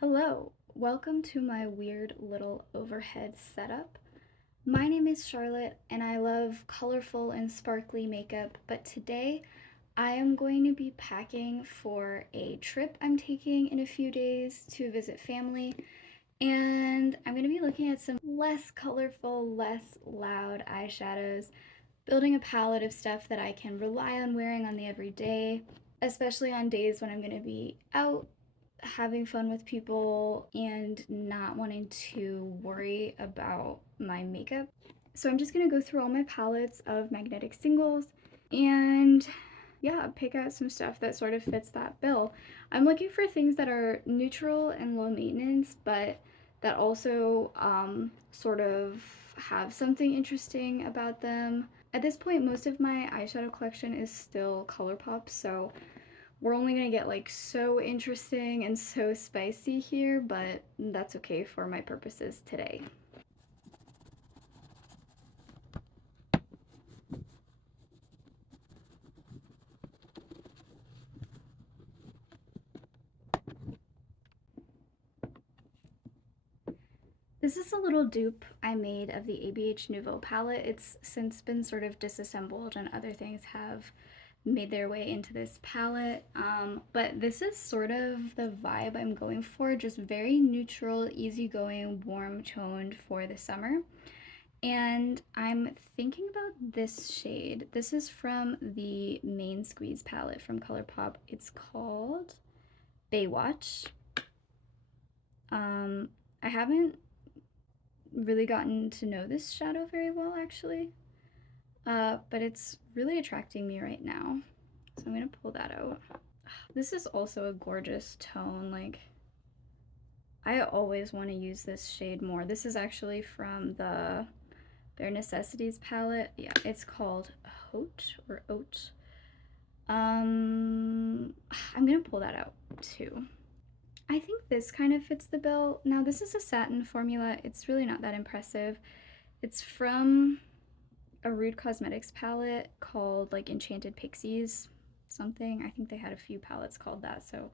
Hello, welcome to my weird little overhead setup. My name is Charlotte and I love colorful and sparkly makeup, but today I am going to be packing for a trip I'm taking in a few days to visit family, and I'm going to be looking at some less colorful, less loud eyeshadows, building a palette of stuff that I can rely on wearing on the everyday, especially on days when I'm going to be out having fun with people and not wanting to worry about my makeup. So I'm just gonna go through all my palettes of magnetic singles and yeah, pick out some stuff that sort of fits that bill. I'm looking for things that are neutral and low maintenance, but that also sort of have something interesting about them. At this point, most of my eyeshadow collection is still ColourPop, so we're only gonna get like so interesting and so spicy here, but that's okay for my purposes today. This is a little dupe I made of the ABH Nouveau palette. It's since been sort of disassembled and other things have made their way into this palette. But this is sort of the vibe I'm going for, just very neutral, easygoing, warm toned for the summer. And I'm thinking about this shade. This is from the Main Squeeze palette from ColourPop. It's called Baywatch. I haven't really gotten to know this shadow very well, actually. But it's really attracting me right now. So I'm gonna pull that out. This is also a gorgeous tone. Like, I always want to use this shade more. This is actually from the Bare Necessities palette. Yeah, it's called Haute or Oat. I'm gonna pull that out too. I think this kind of fits the bill. Now, this is a satin formula. It's really not that impressive. It's from a Rude Cosmetics palette called like Enchanted Pixies something. I think they had a few palettes called that, so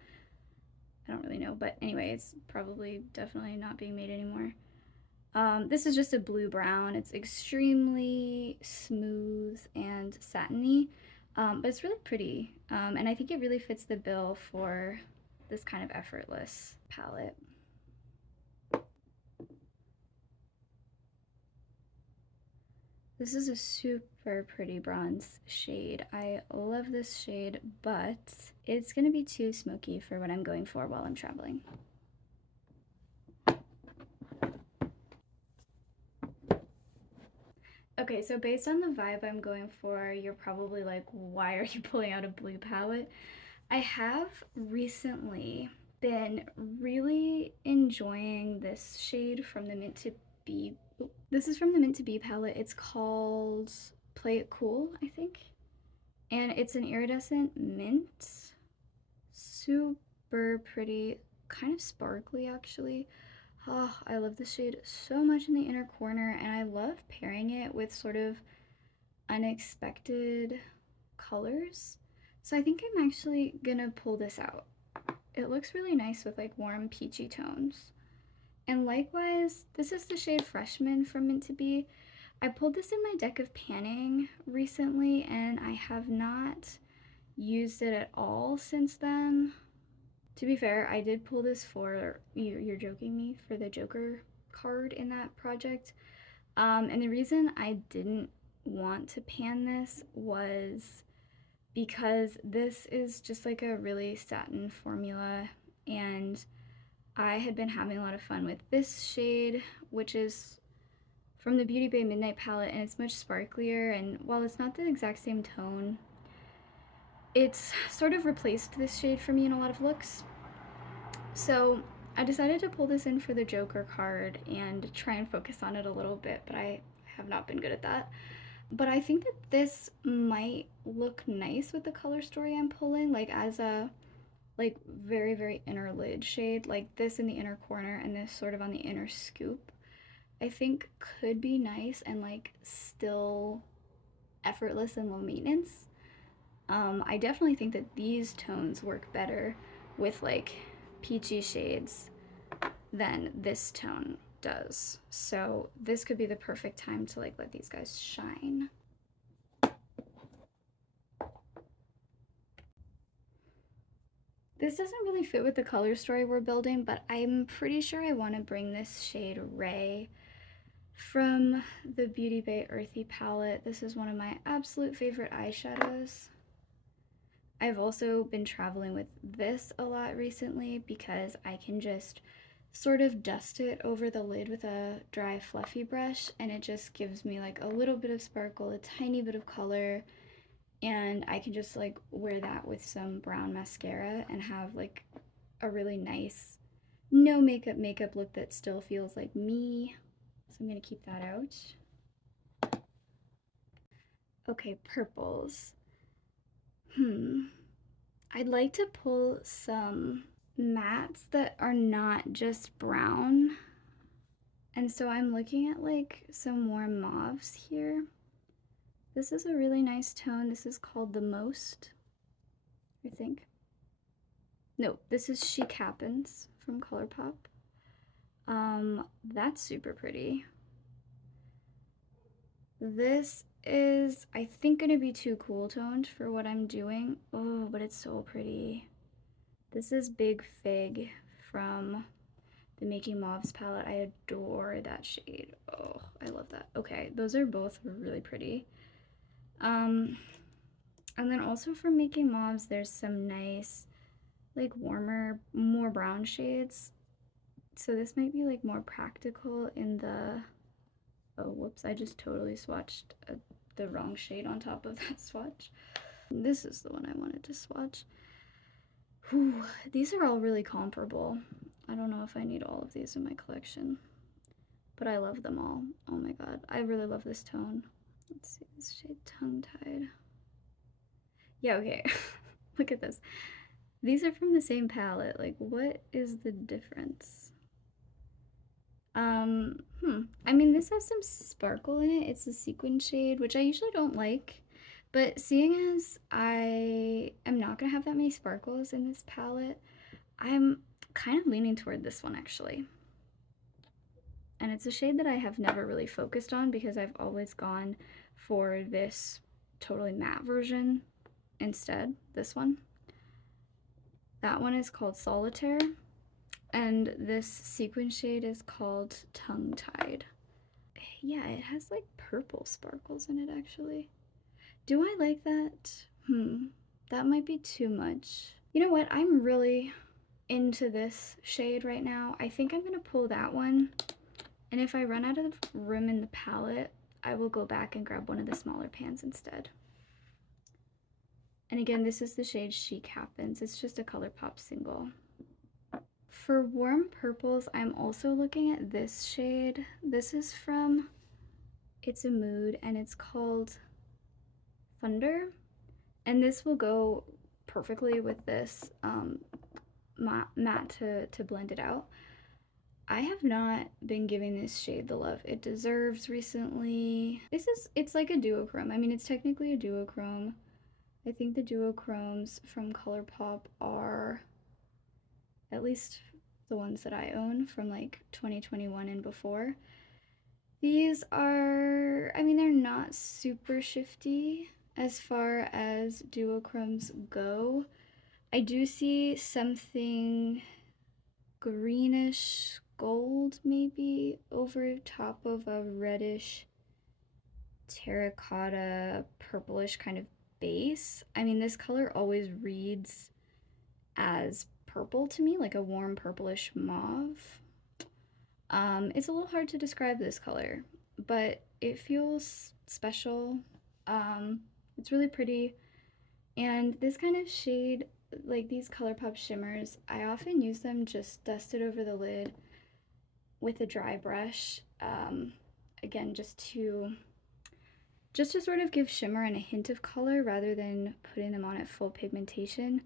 I don't really know. But anyway, it's probably definitely not being made anymore. This is just a blue brown. It's extremely smooth and satiny, but it's really pretty. And I think it really fits the bill for this kind of effortless palette. This is a super pretty bronze shade. I love this shade, but it's gonna be too smoky for what I'm going for while I'm traveling. Okay, so based on the vibe I'm going for, you're probably like, why are you pulling out a blue palette? I have recently been really enjoying this shade from the Mint to Be. This is from the Mint to Be palette. It's called Play It Cool, I think. And it's an iridescent mint. Super pretty, kind of sparkly actually. Oh, I love this shade so much in the inner corner, and I love pairing it with sort of unexpected colors. So I think I'm actually gonna pull this out. It looks really nice with like warm peachy tones. And likewise, this is the shade Freshman from Mint to Be. I pulled this in my deck of panning recently and I have not used it at all since then. To be fair, I did pull this for, you're joking me, for the Joker card in that project. And the reason I didn't want to pan this was because this is just like a really satin formula, and I had been having a lot of fun with this shade, which is from the Beauty Bay Midnight palette, and it's much sparklier, and while it's not the exact same tone, it's sort of replaced this shade for me in a lot of looks. So I decided to pull this in for the Joker card and try and focus on it a little bit, but I have not been good at that. But I think that this might look nice with the color story I'm pulling, like as a like very, very inner lid shade, like this in the inner corner and this sort of on the inner scoop. I think could be nice and like still effortless and low maintenance. I definitely think that these tones work better with like peachy shades. than this tone does. So this could be the perfect time to like let these guys shine. This doesn't really fit with the color story we're building, but I'm pretty sure I want to bring this shade Ray from the Beauty Bay Earthy palette. This is one of my absolute favorite eyeshadows. I've also been traveling with this a lot recently because I can just sort of dust it over the lid with a dry fluffy brush, and it just gives me like a little bit of sparkle, a tiny bit of color, and I can just like wear that with some brown mascara and have like a really nice no makeup look that still feels like me. So I'm gonna keep that out. Okay, purples. I'd like to pull some mattes that are not just brown. And so I'm looking at like some more mauves here. This is a really nice tone. This is called The Most, I think. No, this is Chic Happens from ColourPop. That's super pretty. This is, I think, gonna be too cool toned for what I'm doing. Oh, but it's so pretty. This is Big Fig from the Making Mauves palette. I adore that shade. Oh, I love that. Okay, those are both really pretty. And then also from Making Mauves, there's some nice, like warmer, more brown shades. So this might be like more practical in the, oh, whoops, I just totally swatched the wrong shade on top of that swatch. This is the one I wanted to swatch. Whew, these are all really comparable. I don't know if I need all of these in my collection, but I love them all. Oh my god, I really love this tone. Let's see, this shade Tongue Tied. Yeah, okay. Look at this. These are from the same palette. Like, what is the difference? I mean, this has some sparkle in it. It's a sequin shade, which I usually don't like. But seeing as I am not going to have that many sparkles in this palette, I'm kind of leaning toward this one, actually. And it's a shade that I have never really focused on because I've always gone for this totally matte version instead, this one. That one is called Solitaire, and this sequin shade is called Tongue Tied. Yeah, it has like purple sparkles in it, actually. Do I like that? That might be too much. You know what? I'm really into this shade right now. I think I'm gonna pull that one, and if I run out of room in the palette, I will go back and grab one of the smaller pans instead. And again, this is the shade Chic Happens. It's just a ColourPop single. For warm purples, I'm also looking at this shade. This is from It's a Mood, and it's called Thunder. And this will go perfectly with this matte to blend it out. I have not been giving this shade the love it deserves recently. It's like a duochrome. I mean, it's technically a duochrome. I think the duochromes from ColourPop are, at least the ones that I own from like 2021 and before. These are, I mean, they're not super shifty as far as duochromes go. I do see something greenish gold maybe over top of a reddish terracotta purplish kind of base. I mean, this color always reads as purple to me, like a warm purplish mauve. It's a little hard to describe this color, but it feels special. It's really pretty. And this kind of shade, like these ColourPop shimmers, I often use them just dusted over the lid with a dry brush. Again, just to sort of give shimmer and a hint of color rather than putting them on at full pigmentation.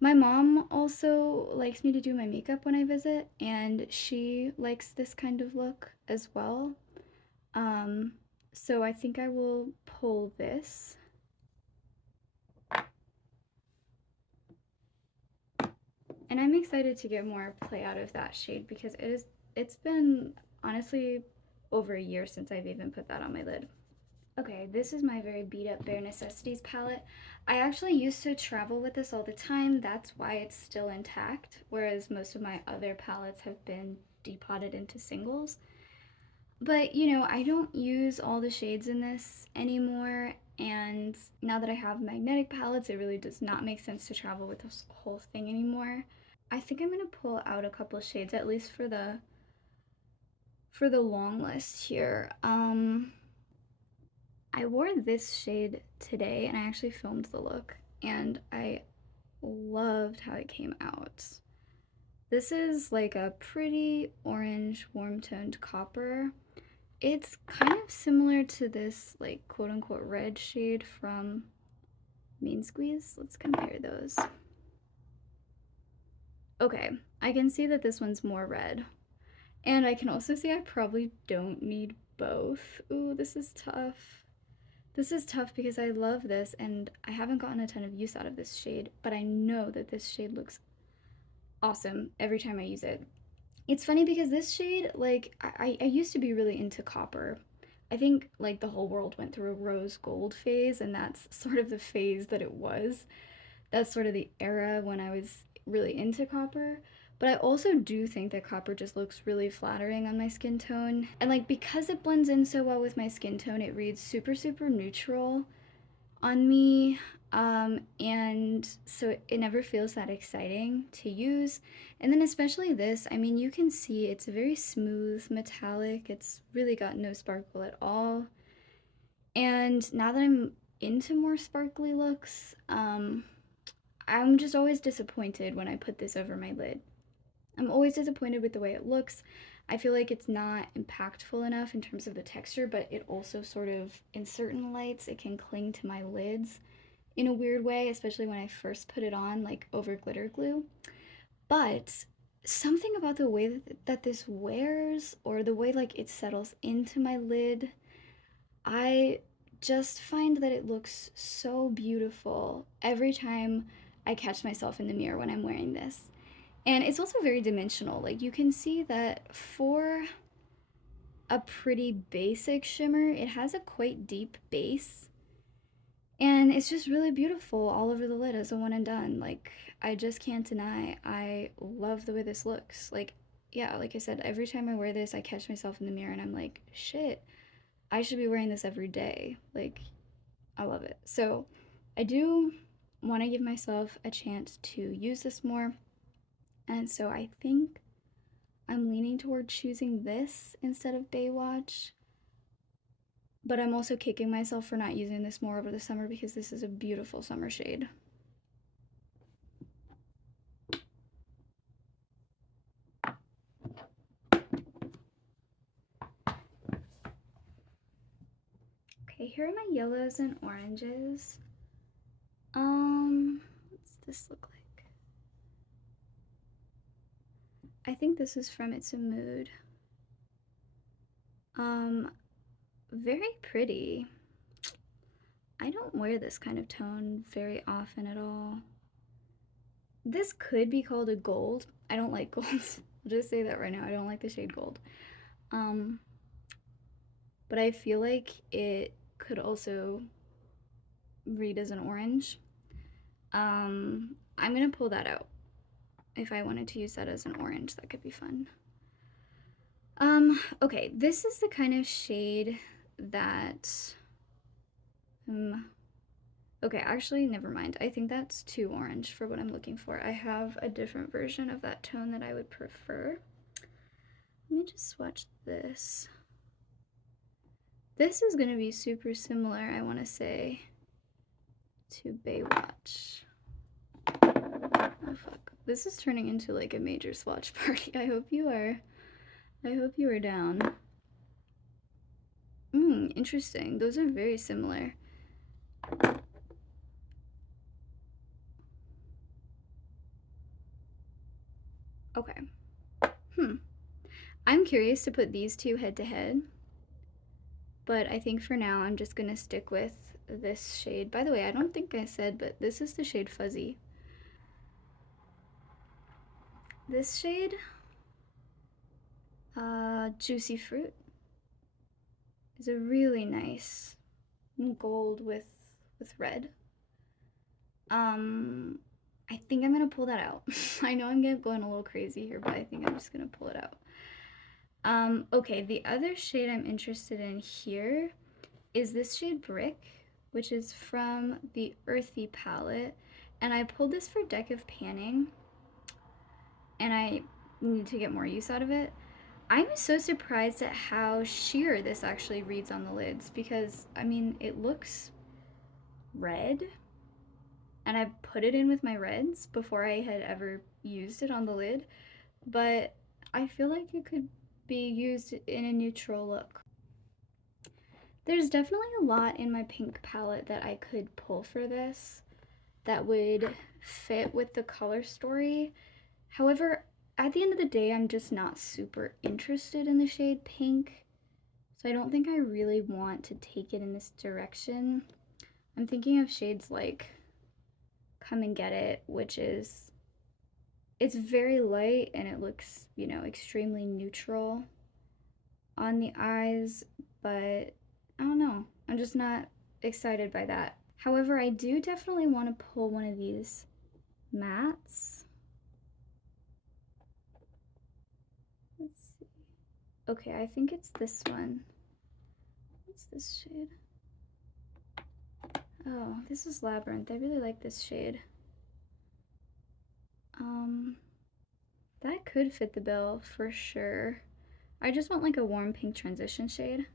My mom also likes me to do my makeup when I visit, and she likes this kind of look as well. So I think I will pull this. And I'm excited to get more play out of that shade because it's been honestly over a year since I've even put that on my lid. Okay, this is my very beat up Bare Necessities palette. I actually used to travel with this all the time. That's why it's still intact, whereas most of my other palettes have been depotted into singles. But you know, I don't use all the shades in this anymore, and now that I have magnetic palettes, it really does not make sense to travel with this whole thing anymore. I think I'm gonna pull out a couple of shades, at least for the long list here. I wore this shade today and I actually filmed the look and I loved how it came out. This is like a pretty orange warm toned copper. It's kind of similar to this like quote unquote red shade from Mean Squeeze. Let's compare those. Okay, I can see that this one's more red. And I can also see I probably don't need both. Ooh, this is tough. This is tough because I love this and I haven't gotten a ton of use out of this shade, but I know that this shade looks awesome every time I use it. It's funny because this shade, like, I used to be really into copper. I think, like, the whole world went through a rose gold phase, and that's sort of the phase that it was. That's sort of the era when I was really into copper. But I also do think that copper just looks really flattering on my skin tone. And like because it blends in so well with my skin tone, it reads super, super neutral on me. And so it never feels that exciting to use. And then especially this, I mean, you can see it's very smooth, metallic. It's really got no sparkle at all. And now that I'm into more sparkly looks, I'm just always disappointed when I put this over my lid. I'm always disappointed with the way it looks. I feel like it's not impactful enough in terms of the texture, but it also sort of, in certain lights, it can cling to my lids in a weird way, especially when I first put it on, like over glitter glue. But something about the way that this wears, or the way like it settles into my lid, I just find that it looks so beautiful every time I catch myself in the mirror when I'm wearing this. And it's also very dimensional. Like you can see that for a pretty basic shimmer, it has a quite deep base. And it's just really beautiful all over the lid as a one and done. Like I just can't deny I love the way this looks. Like yeah, like I said, every time I wear this, I catch myself in the mirror and I'm like, shit, I should be wearing this every day. Like I love it. So I do want to give myself a chance to use this more. And so I think I'm leaning toward choosing this instead of Baywatch. But I'm also kicking myself for not using this more over the summer because this is a beautiful summer shade. Okay, here are my yellows and oranges. What's this look like? I think this is from It's a Mood. Very pretty. I don't wear this kind of tone very often at all. This could be called a gold. I don't like golds. I'll just say that right now. I don't like the shade gold. Um, but I feel like it could also read as an orange. I'm gonna pull that out. If I wanted to use that as an orange, that could be fun. Okay, this is the kind of shade that, okay, actually, never mind. I think that's too orange for what I'm looking for. I have a different version of that tone that I would prefer. Let me just swatch this. This is gonna be super similar, I wanna say, to Baywatch. Oh fuck. This is turning into like a major swatch party. I hope you are down. Interesting. Those are very similar. Okay. I'm curious to put these two head to head, but I think for now I'm just gonna stick with this shade. By the way, I don't think I said, but this is the shade Fuzzy. This shade, Juicy Fruit, is a really nice gold with red. I think I'm gonna pull that out. I know I'm going a little crazy here, but I think I'm just gonna pull it out. Okay, the other shade I'm interested in here is this shade Brick, which is from the Earthy palette. And I pulled this for Deck of Panning, and I need to get more use out of it. I'm so surprised at how sheer this actually reads on the lids because, I mean, it looks red, and I put it in with my reds before I had ever used it on the lid, but I feel like it could be used in a neutral look. There's definitely a lot in my pink palette that I could pull for this that would fit with the color story. However, at the end of the day, I'm just not super interested in the shade pink, so I don't think I really want to take it in this direction. I'm thinking of shades like Come and Get It, which is, it's very light and it looks, you know, extremely neutral on the eyes, but I don't know. I'm just not excited by that. However, I do definitely want to pull one of these mattes. Let's see. Okay, I think it's this one. What's this shade? Oh, this is Labyrinth. I really like this shade. That could fit the bill for sure. I just want like a warm pink transition shade.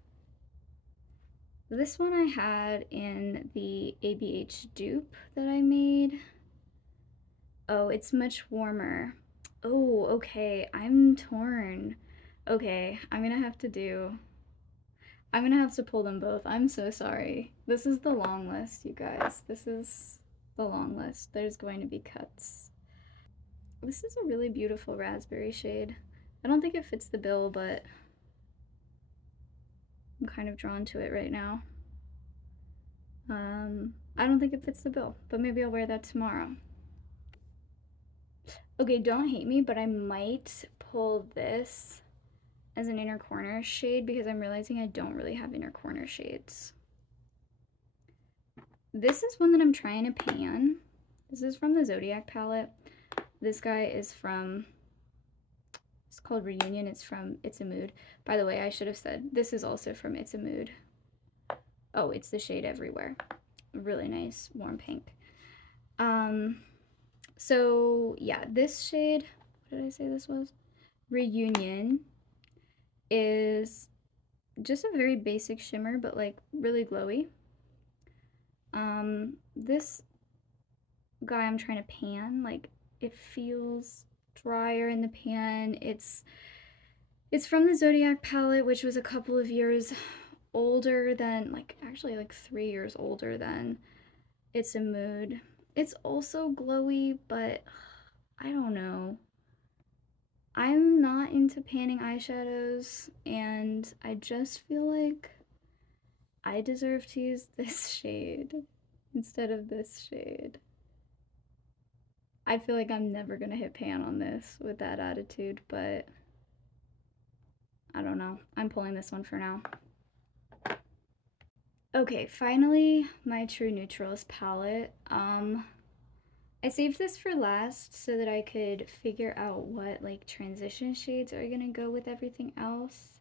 This one I had in the ABH dupe that I made. Oh, it's much warmer. Oh, okay, I'm torn. Okay, I'm gonna have to pull them both. I'm so sorry. This is the long list, you guys. This is the long list. There's going to be cuts. This is a really beautiful raspberry shade. I don't think it fits the bill, but I'm kind of drawn to it right now. I don't think it fits the bill, but maybe I'll wear that tomorrow. Okay, don't hate me, but I might pull this as an inner corner shade because I'm realizing I don't really have inner corner shades. This is one that I'm trying to pan. This is from the Zodiac palette. This guy is from, it's called Reunion. It's from It's a Mood. By the way, I should have said this is also from It's a Mood. Oh, it's the shade Everywhere. Really nice warm pink. So yeah, this shade, what did I say this was? Reunion is just a very basic shimmer, but like really glowy. This guy I'm trying to pan, like it feels drier in the pan. It's from the Zodiac palette, which was a couple of years older than, like actually like 3 years older than It's a Mood. It's also glowy, but I don't know. I'm not into panning eyeshadows, and I just feel like I deserve to use this shade instead of this shade. I feel like I'm never gonna hit pan on this with that attitude, but I don't know. I'm pulling this one for now. Okay, finally, my True Neutrals palette. I saved this for last so that I could figure out what like transition shades are gonna go with everything else.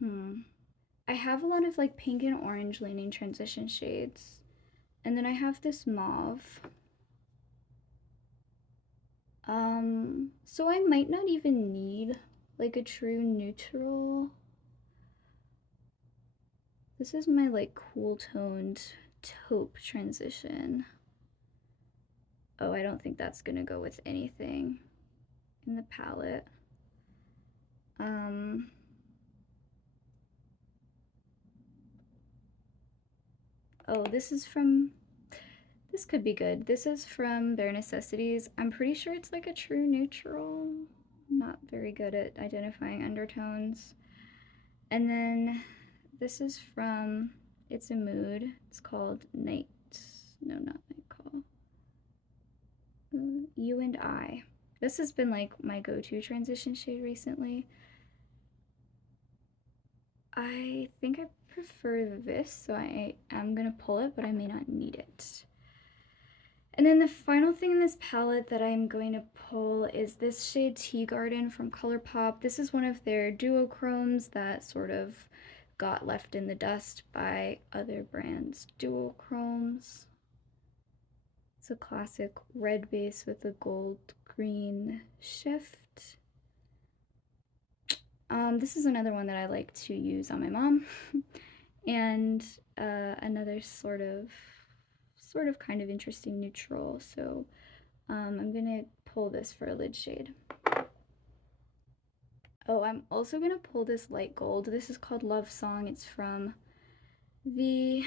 I have a lot of like pink and orange leaning transition shades. And then I have this mauve. So I might not even need like a true neutral. This is my like cool toned taupe transition. Oh, I don't think that's gonna go with anything in the palette. Oh, this could be good. This is from Bare Necessities. I'm pretty sure it's like a true neutral. I'm not very good at identifying undertones. And then this is from It's a Mood. It's called Night. No, not Night Call. You and I. This has been like my go-to transition shade recently. I think I prefer this, so I am gonna pull it, but I may not need it. And then the final thing in this palette that I'm going to pull is this shade Tea Garden from ColourPop. This is one of their duochromes that sort of got left in the dust by other brands' duochromes. It's a classic red base with a gold green shift. This is another one that I like to use on my mom. And another sort of kind of interesting neutral. So I'm gonna pull this for a lid shade. Oh, I'm also gonna pull this light gold. This is called Love Song. It's from the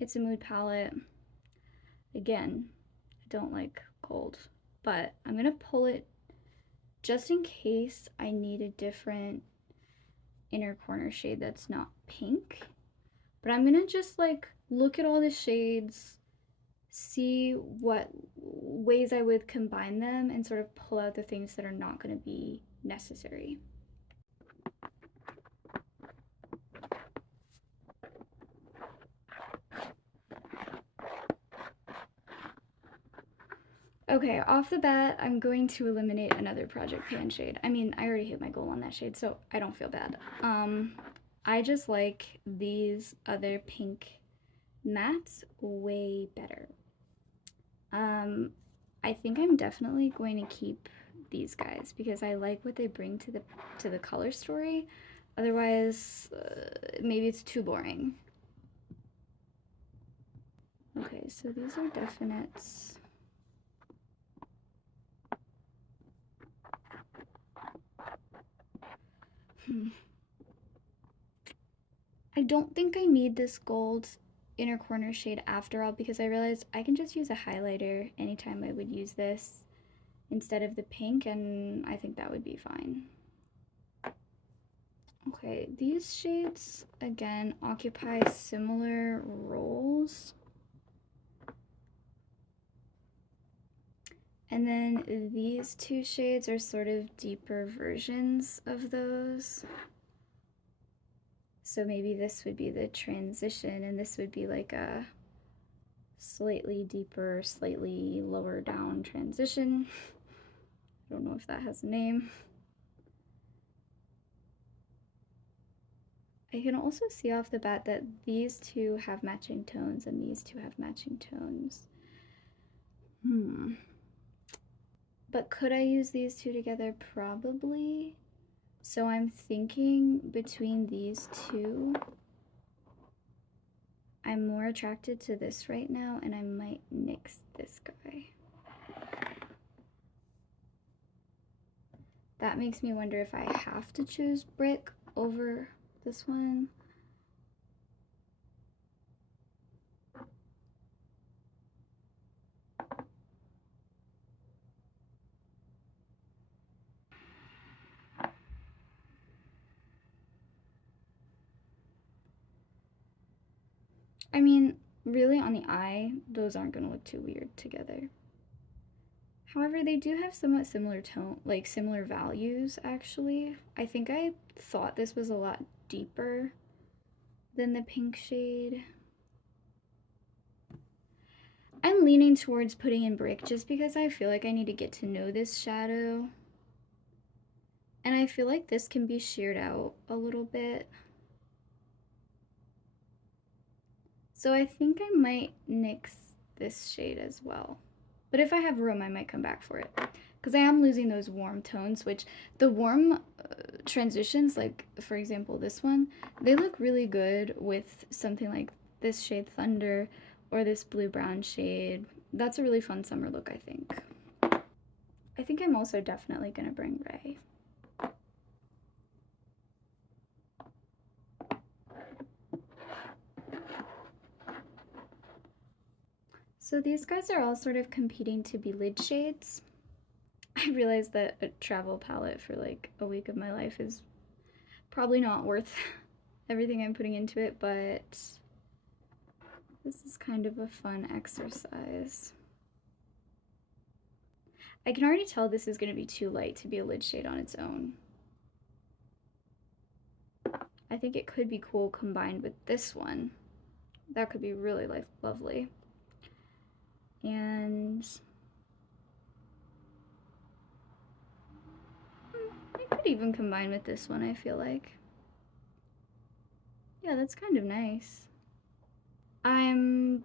It's a Mood palette. Again, I don't like gold, but I'm gonna pull it just in case I need a different inner corner shade that's not pink. But I'm gonna just like look at all the shades, see what ways I would combine them, and sort of pull out the things that are not going to be necessary. Okay, off the bat, I'm going to eliminate another Project Pan shade. I mean, I already hit my goal on that shade, so I don't feel bad. I just like these other pink mattes way better. I think I'm definitely going to keep these guys because I like what they bring to the color story. Otherwise, maybe it's too boring. Okay, so these are definites. I don't think I need this gold inner corner shade after all because I realized I can just use a highlighter anytime I would use this instead of the pink, and I think that would be fine. Okay, these shades again occupy similar roles. And then these two shades are sort of deeper versions of those. So maybe this would be the transition and this would be like a slightly deeper, slightly lower down transition. I don't know if that has a name. I can also see off the bat that these two have matching tones and these two have matching tones. But could I use these two together? Probably. So I'm thinking between these two, I'm more attracted to this right now, and I might nix this guy. That makes me wonder if I have to choose Brick over this one. I mean, really on the eye, those aren't gonna look too weird together. However, they do have somewhat similar tone, like similar values actually. I think I thought this was a lot deeper than the pink shade. I'm leaning towards putting in Brick just because I feel like I need to get to know this shadow. And I feel like this can be sheared out a little bit. So I think I might nix this shade as well. But if I have room, I might come back for it. Because I am losing those warm tones, which the warm transitions, like for example this one, they look really good with something like this shade Thunder or this blue-brown shade. That's a really fun summer look, I think. I think I'm also definitely going to bring Ray. So these guys are all sort of competing to be lid shades. I realized that a travel palette for like a week of my life is probably not worth everything I'm putting into it, but this is kind of a fun exercise. I can already tell this is going to be too light to be a lid shade on its own. I think it could be cool combined with this one. That could be really lovely. And it could even combine with this one, I feel like. Yeah, that's kind of nice. I'm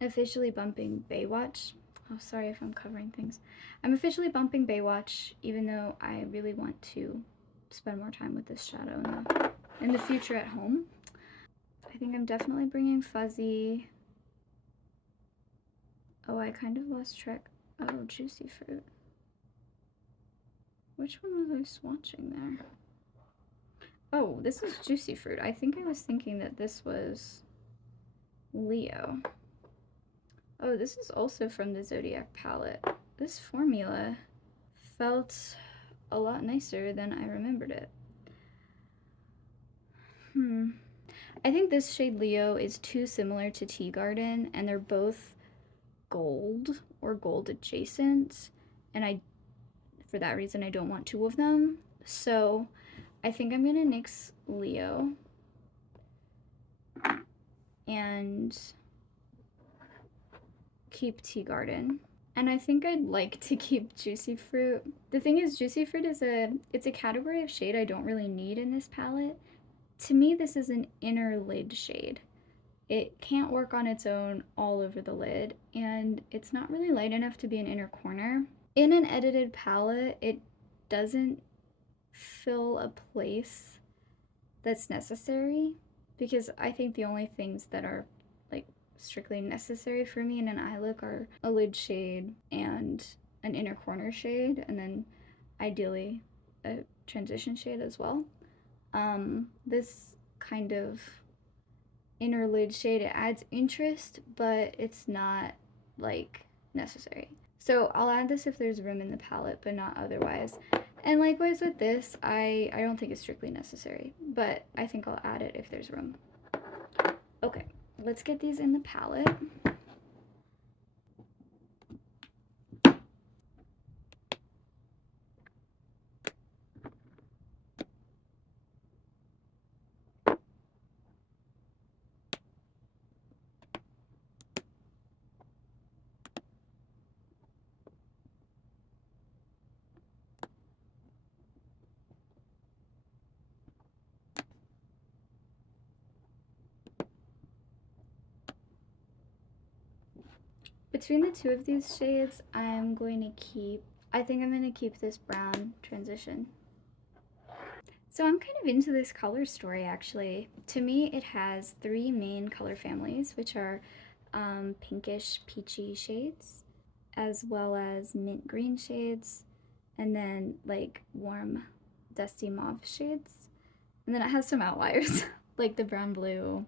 officially bumping Baywatch. Oh, sorry if I'm covering things. I'm officially bumping Baywatch, even though I really want to spend more time with this shadow in the future at home. I think I'm definitely bringing Fuzzy. Oh, I kind of lost track. Oh, Juicy Fruit. Which one was I swatching there? Oh, this is Juicy Fruit. I think I was thinking that this was Leo. Oh, this is also from the Zodiac palette. This formula felt a lot nicer than I remembered it. I think this shade Leo is too similar to Tea Garden, and they're both gold or gold adjacent, and for that reason, I don't want two of them. So I think I'm gonna nix Leo and keep Tea Garden. And I think I'd like to keep Juicy Fruit. The thing is, Juicy Fruit is it's a category of shade I don't really need in this palette. To me, this is an inner lid shade. It can't work on its own all over the lid, and it's not really light enough to be an inner corner. In an edited palette, it doesn't fill a place that's necessary, because I think the only things that are like strictly necessary for me in an eye look are a lid shade and an inner corner shade, and then ideally a transition shade as well. This kind of inner lid shade, it adds interest, but it's not like necessary. So I'll add this if there's room in the palette, but not otherwise. And likewise with this, I don't think it's strictly necessary, but I think I'll add it if there's room. Okay, let's get these in the palette. Between the two of these shades, I think I'm going to keep this brown transition. So I'm kind of into this color story actually. To me, it has three main color families, which are pinkish peachy shades, as well as mint green shades, and then like warm dusty mauve shades. And then it has some outliers, like the brown blue.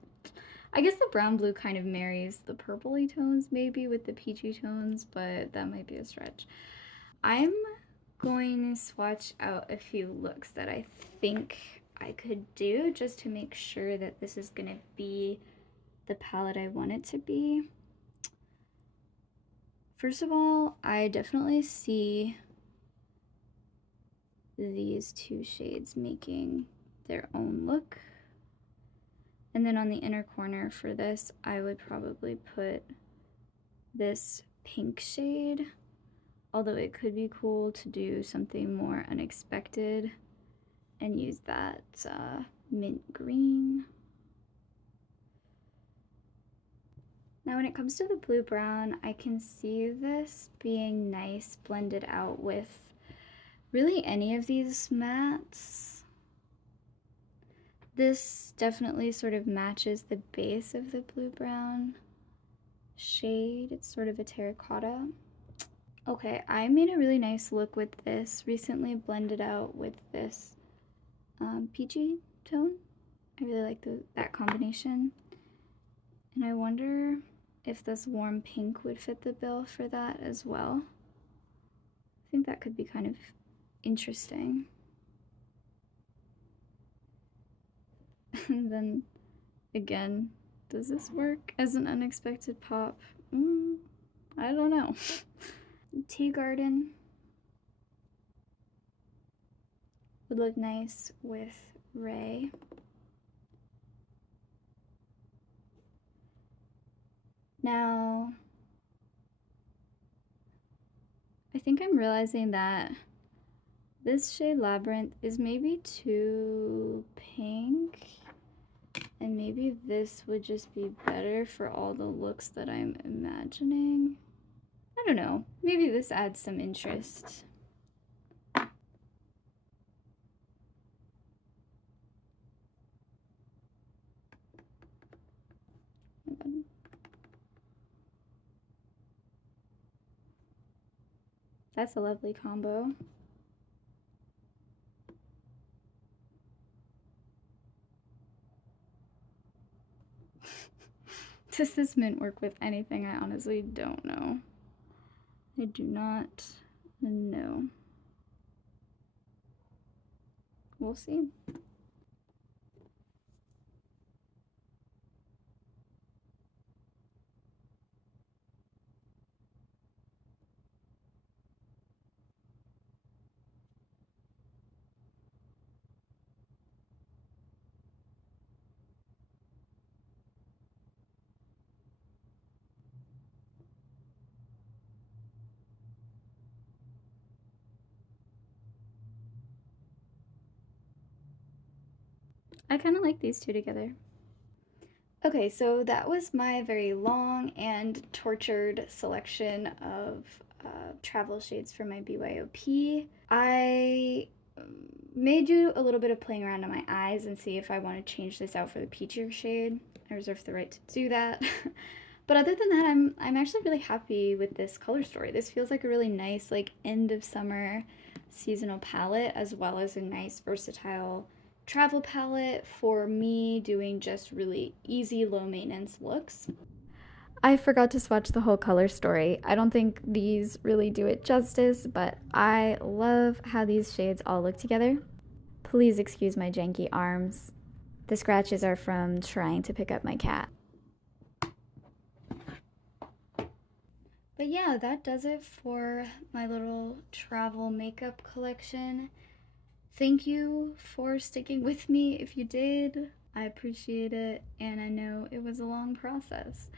I guess the brown blue kind of marries the purpley tones maybe with the peachy tones, but that might be a stretch. I'm going to swatch out a few looks that I think I could do just to make sure that this is going to be the palette I want it to be. First of all, I definitely see these two shades making their own look. And then on the inner corner for this, I would probably put this pink shade, although it could be cool to do something more unexpected and use that mint green. Now when it comes to the blue brown, I can see this being nice blended out with really any of these mattes. This definitely sort of matches the base of the blue brown shade. It's sort of a terracotta. Okay, I made a really nice look with this recently, blended out with this peachy tone. I really like that combination. And I wonder if this warm pink would fit the bill for that as well. I think that could be kind of interesting. And then again, does this work as an unexpected pop? I don't know. Tea Garden would look nice with Ray. Now, I think I'm realizing that this shade Labyrinth is maybe too pink, and maybe this would just be better for all the looks that I'm imagining. I don't know, maybe this adds some interest. That's a lovely combo. Does this mint work with anything? I honestly don't know. I do not know. We'll see. I kind of like these two together. Okay, so that was my very long and tortured selection of travel shades for my BYOP. I may do a little bit of playing around on my eyes and see if I want to change this out for the peachier shade. I reserve the right to do that. But other than that, I'm actually really happy with this color story. This feels like a really nice like end of summer seasonal palette, as well as a nice versatile travel palette for me doing just really easy low maintenance looks. I forgot to swatch the whole color story. I don't think these really do it justice, but I love how these shades all look together. Please excuse my janky arms. The scratches are from trying to pick up my cat. But yeah, that does it for my little travel makeup collection. Thank you for sticking with me if you did. I appreciate it, and I know it was a long process.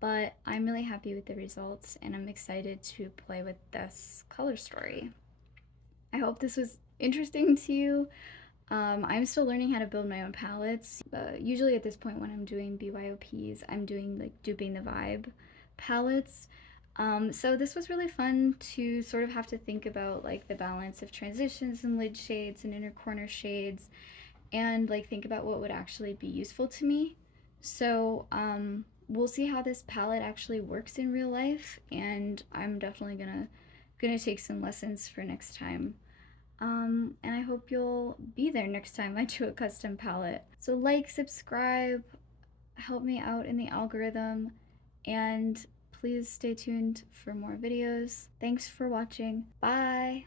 But I'm really happy with the results, and I'm excited to play with this color story. I hope this was interesting to you. I'm still learning how to build my own palettes. Usually at this point when I'm doing BYOPs, I'm doing like duping the vibe palettes. So this was really fun to sort of have to think about like the balance of transitions and lid shades and inner corner shades, and like think about what would actually be useful to me. So we'll see how this palette actually works in real life, and I'm definitely gonna take some lessons for next time. And I hope you'll be there next time I do a custom palette. So like, subscribe, help me out in the algorithm, and please stay tuned for more videos. Thanks for watching. Bye!